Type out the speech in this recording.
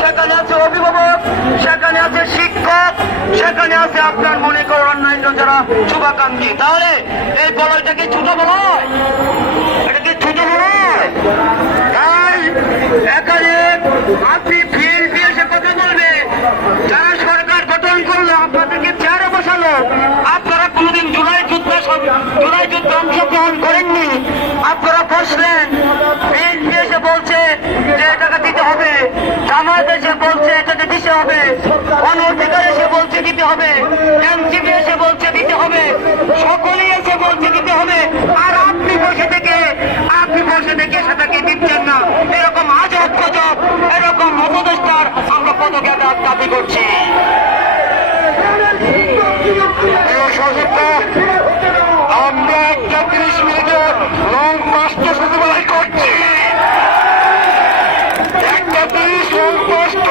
সেখানে আছে অভিভাবক, সেখানে আছে শিক্ষক, সেখানে আছে আপনার মনে করেন অন্যান্য যারা শুভাকাঙ্ক্ষী। তাহলে এই বলয়টাকে ছোট বলয়, এটা কি ছোট বলয়? তাই এখানে আপনি বিএনপি এসে কথা বলবে, যারা সরকার গঠন করলো আপনাদেরকে চেয়ারে বসালো, আপনারা কোনদিন জুলাই যুদ্ধে অংশগ্রহণ করেননি, আপনারা বসলেন। বিএনপি এসে বলছে যে টাকা দিতে হবে, জামায়াত এসে বলছে এটাকে দিতে হবে, গণ অধিকার এসে বলছে দিতে হবে, এনসিপি এসে বলছে দিতে হবে, সকলেই এসে বলছে দিতে হবে, আর আপনি বসে থেকে সেটাকে দিচ্ছেন না। এরকম আজব গজব, এরকম উপদেষ্টার আমরা পদক্ষেপ দাবি করছি। আমরা 30 মিনিটের লং মাস্ট সচিবালয় করছি, 30 লং মাস্ট